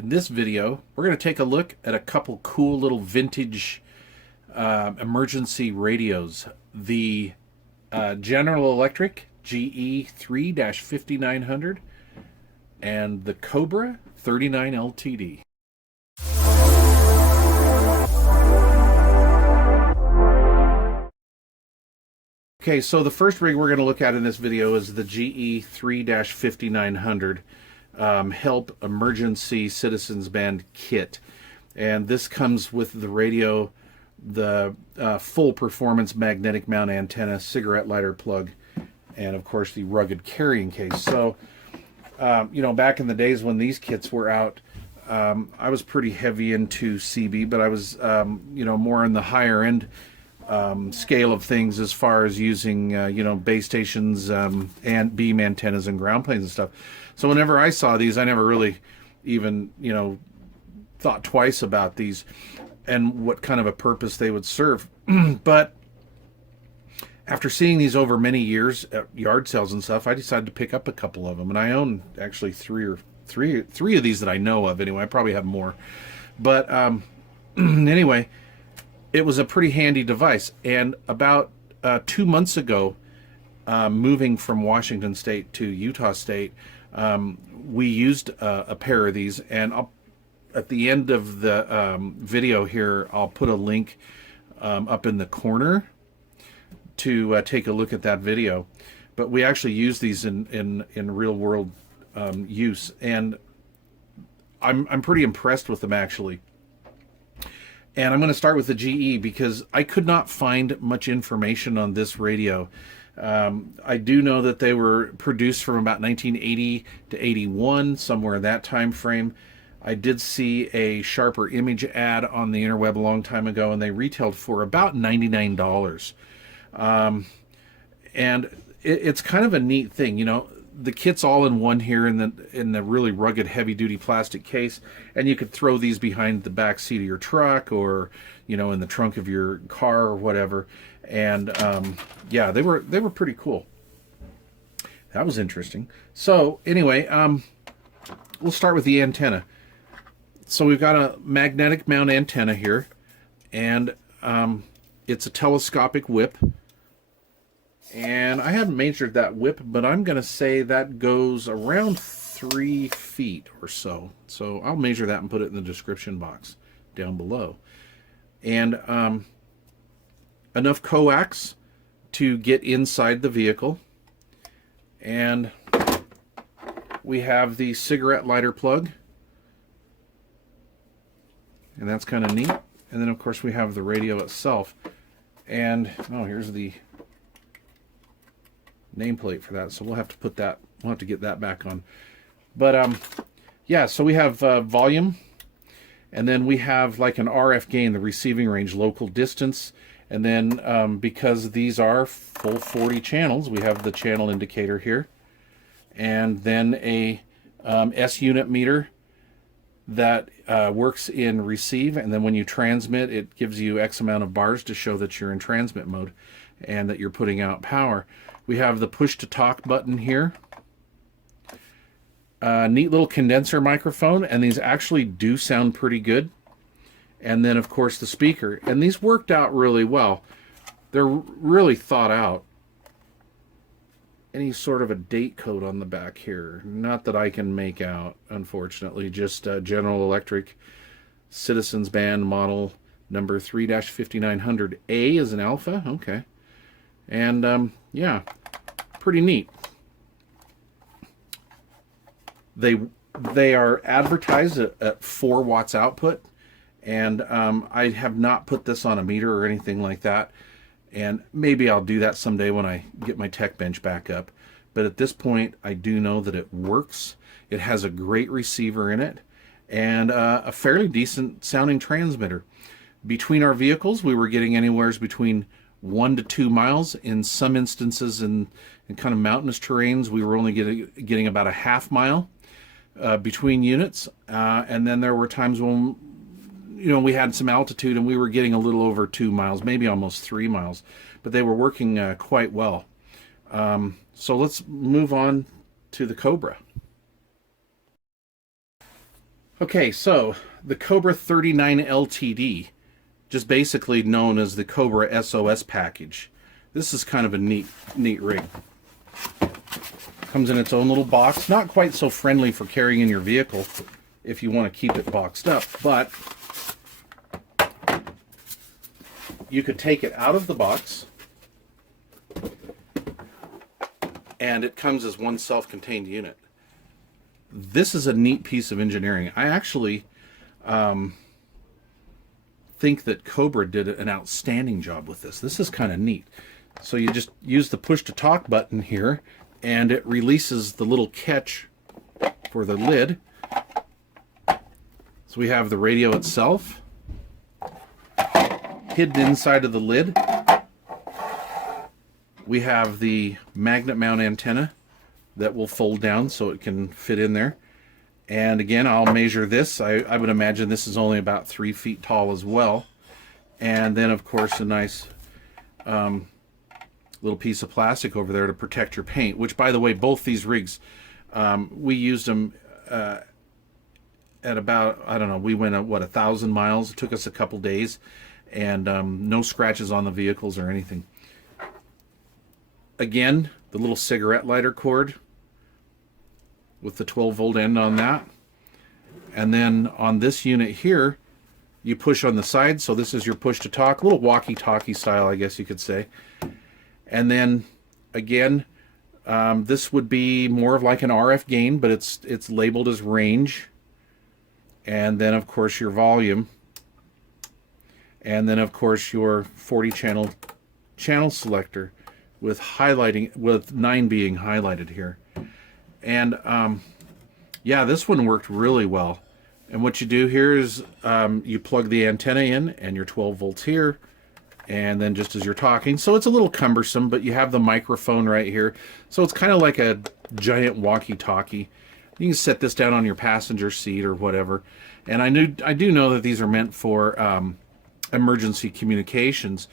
In this video, we're going to take a look at a couple cool little vintage emergency radios. The General Electric GE 3-5900 and the Cobra 39 LTD. Okay, so the first rig we're going to look at in this video is the GE 3-5900 Help Emergency Citizens Band Kit. And this comes with the radio, the full performance magnetic mount antenna, cigarette lighter plug, and of course the rugged carrying case. So, you know, back in the days when these kits were out, I was pretty heavy into CB, but I was, you know, more in the higher end scale of things as far as using, you know, base stations and beam antennas and ground planes and stuff. So whenever I saw these, I never really even, you know, thought twice about these and what kind of a purpose they would serve. But after seeing these over many years at yard sales and stuff, I decided to pick up a couple of them, and I own actually three of these that I know of. Anyway, I probably have more, but anyway, it was a pretty handy device. And about 2 months ago, moving from Washington State to Utah State, we used a pair of these, and at the end of the video here, I'll put a link up in the corner to take a look at that video. But we actually use these in real world use, and I'm pretty impressed with them actually. And I'm going to start with the GE because I could not find much information on this radio. I do know that they were produced from about 1980 to 81, somewhere in that time frame. I did see a Sharper Image ad on the interweb a long time ago, and they retailed for about $99. And it's kind of a neat thing, you know. The kit's all in one here in the really rugged heavy-duty plastic case, and you could throw these behind the back seat of your truck, or you know, in the trunk of your car or whatever. And yeah, they were pretty cool. That was interesting. So anyway, we'll start with the antenna. So we've got a magnetic mount antenna here, and it's a telescopic whip. And I haven't measured that whip, but I'm going to say that goes around 3 feet or so. So I'll measure that and put it in the description box down below. And enough coax to get inside the vehicle. And we have the cigarette lighter plug. And that's kind of neat. And then, of course, we have the radio itself. And, oh, here's the nameplate for that, so we'll have to put that, we'll have to get that back on. But yeah, so we have volume, and then we have like an RF gain, the receiving range, local distance, and then because these are full 40 channels, we have the channel indicator here, and then a S unit meter that works in receive, and then when you transmit, it gives you X amount of bars to show that you're in transmit mode and that you're putting out power. We have the push to talk button here. Neat little condenser microphone, and these actually do sound pretty good. And then, of course, the speaker. And these worked out really well. They're really thought out. Any sort of a date code on the back here. Not that I can make out, unfortunately. Just General Electric Citizens Band model number 3-5900A is an alpha. Okay. And yeah, pretty neat. They are advertised at 4 watts output, and I have not put this on a meter or anything like that, and maybe I'll do that someday when I get my tech bench back up. But at this point, I do know that it works. It has a great receiver in it, and a fairly decent sounding transmitter. Between our vehicles, we were getting anywhere between 1 to 2 miles. In some instances, in kind of mountainous terrains, we were only getting about a half mile between units. And then there were times when, you know, we had some altitude and we were getting a little over 2 miles, maybe almost 3 miles. But they were working quite well. So let's move on to the Cobra. Okay, so the Cobra 39 LTD, just basically known as the Cobra S.O.S package. This is kind of a neat rig. Comes in its own little box. Not quite so friendly for carrying in your vehicle if you want to keep it boxed up, but you could take it out of the box and it comes as one self-contained unit. This is a neat piece of engineering. I actually think that Cobra did an outstanding job with this. This is kind of neat. So you just use the push to talk button here and it releases the little catch for the lid. So we have the radio itself hidden inside of the lid. We have the magnet mount antenna that will fold down so it can fit in there. And again, I'll measure this. I would imagine this is only about 3 feet tall as well. And then of course a nice little piece of plastic over there to protect your paint, which by the way, both these rigs, we used them at about, I don't know, we went, what, 1,000 miles. It took us a couple days, and no scratches on the vehicles or anything. Again, the little cigarette lighter cord with the 12-volt end on that. And then on this unit here, you push on the side, so this is your push to talk, a little walkie-talkie style, I guess you could say. And then again, this would be more of like an RF gain, but it's labeled as range. And then of course your volume. And then of course your 40 channel selector with highlighting, with 9 being highlighted here. And yeah, this one worked really well. And what you do here is you plug the antenna in and your 12 volts here. And then just as you're talking, so it's a little cumbersome, but you have the microphone right here. So it's kind of like a giant walkie-talkie. You can set this down on your passenger seat or whatever. And I do know that these are meant for emergency communications.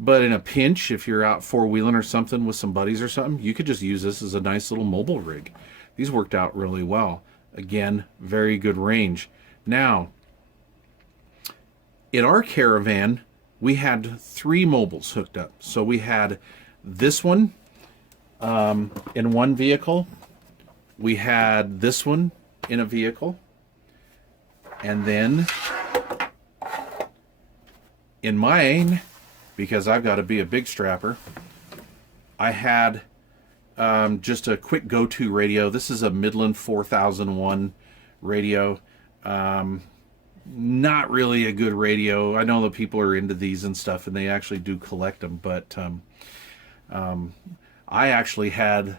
But in a pinch, if you're out four-wheeling or something with some buddies or something, you could just use this as a nice little mobile rig. These worked out really well. Again, very good range. Now, in our caravan, we had 3 mobiles hooked up. So we had this one in one vehicle. We had this one in a vehicle. And then in mine, because I've got to be a big strapper, I had just a quick go-to radio. This is a Midland 4001 radio. Not really a good radio. I know that people are into these and stuff, and they actually do collect them, but I actually had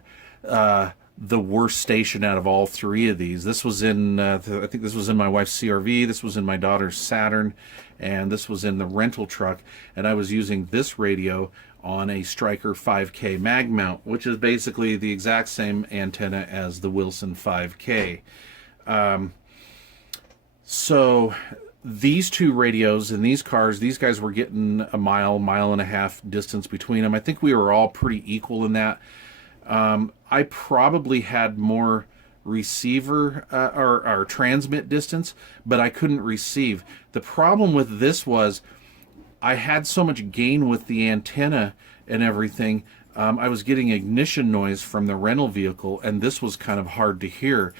the worst station out of all 3 of these. This was in, I think this was in my wife's CRV, this was in my daughter's Saturn, and this was in the rental truck, and I was using this radio on a Stryker 5K mag mount, which is basically the exact same antenna as the Wilson 5K. So these 2 radios in these cars, these guys were getting a mile and a half distance between them. I think we were all pretty equal in that. I probably had more receiver or transmit distance, but I couldn't receive. The problem with this was I had so much gain with the antenna and everything. I was getting ignition noise from the rental vehicle, and this was kind of hard to hear.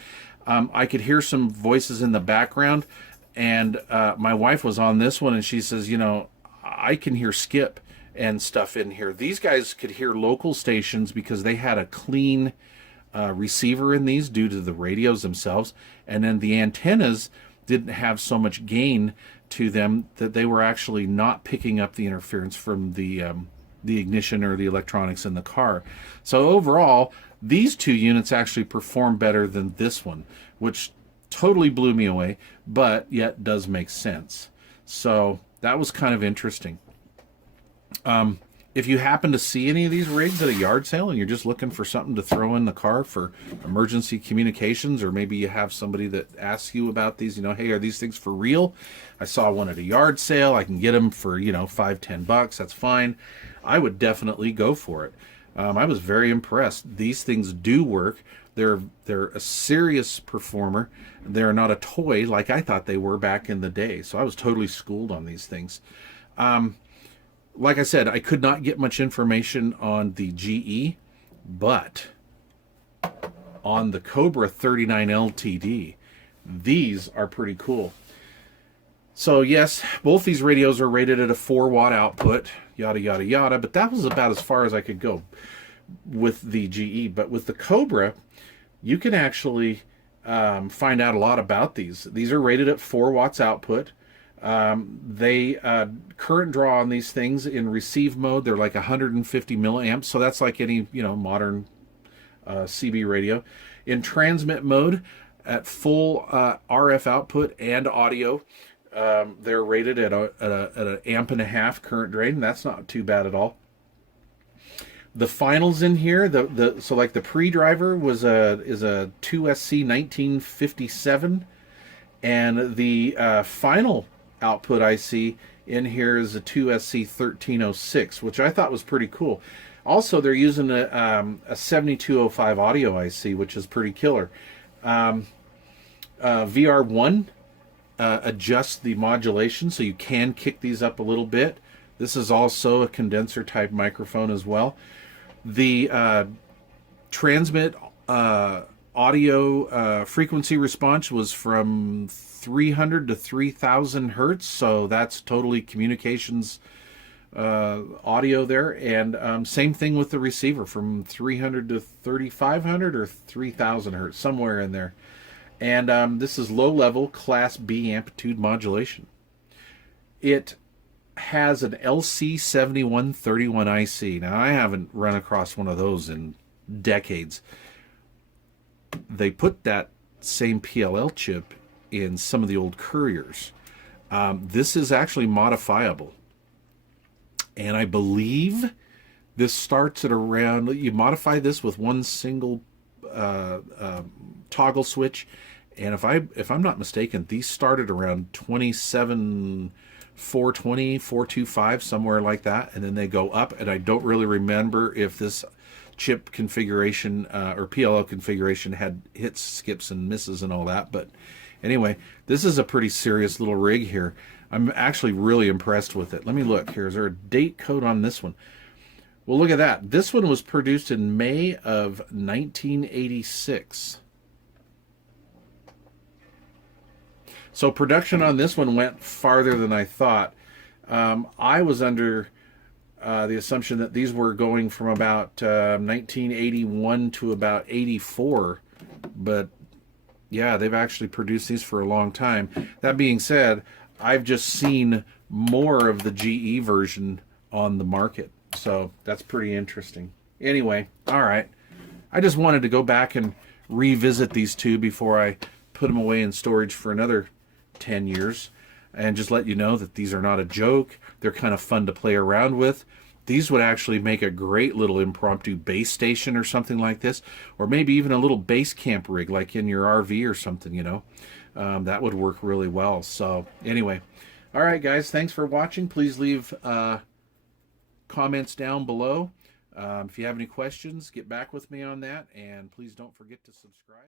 I could hear some voices in the background, and my wife was on this one, and she says, you know, I can hear Skip and stuff in here. These guys could hear local stations because they had a clean receiver in these due to the radios themselves, and then the antennas didn't have so much gain to them that they were actually not picking up the interference from the ignition or the electronics in the car. So overall, these 2 units actually perform better than this one, which totally blew me away, but yet does make sense. So that was kind of interesting. If you happen to see any of these rigs at a yard sale and you're just looking for something to throw in the car for emergency communications, or maybe you have somebody that asks you about these, you know, hey, are these things for real? I saw one at a yard sale. I can get them for, you know, $5-10. That's fine. I would definitely go for it. I was very impressed. These things do work. They're a serious performer. They're not a toy like I thought they were back in the day. So I was totally schooled on these things. Like I said, I could not get much information on the GE, but on the Cobra 39 LTD, these are pretty cool. So yes, both these radios are rated at a 4-watt output, yada, yada, yada, but that was about as far as I could go with the GE. But with the Cobra, you can actually find out a lot about these. These are rated at 4 watts output. They current draw on these things in receive mode, they're like 150 milliamps, so that's like any, you know, modern CB radio. In transmit mode, at full RF output and audio, they're rated at an amp and a half current drain. That's not too bad at all. The finals in here, so like the pre-driver is a 2SC 1957, and the final output IC in here is a 2SC 1306, which I thought was pretty cool. Also, they're using a 7205 audio IC, which is pretty killer. VR1 adjusts the modulation, so you can kick these up a little bit. This is also a condenser type microphone as well. The transmit audio frequency response was from 300 to 3000 hertz, so that's totally communications audio there. And same thing with the receiver, from 300 to 3500 or 3000 hertz, somewhere in there. And this is low level class B amplitude modulation. It has an LC7131 IC. Now, I haven't run across one of those in decades. They put that same PLL chip in some of the old Couriers. This is actually modifiable. And I believe this starts at around, you modify this with one single toggle switch. And if I'm not mistaken, these started around 27,420, 425, somewhere like that, and then they go up. And I don't really remember if this chip configuration or PLL configuration had hits, skips, and misses and all that. But anyway, this is a pretty serious little rig here. I'm actually really impressed with it. Let me look here. Is there a date code on this one? Well, look at that. This one was produced in May of 1986. So production on this one went farther than I thought. I was under the assumption that these were going from about 1981 to about 84. But yeah, they've actually produced these for a long time. That being said, I've just seen more of the GE version on the market. So that's pretty interesting. Anyway, all right. I just wanted to go back and revisit these two before I put them away in storage for another 10 years, and just let you know that these are not a joke. They're kind of fun to play around with. These would actually make a great little impromptu base station or something like this, or maybe even a little base camp rig like in your RV or something, you know. That would work really well. So anyway, all right, guys, thanks for watching. Please leave comments down below. If you have any questions, get back with me on that, and please don't forget to subscribe.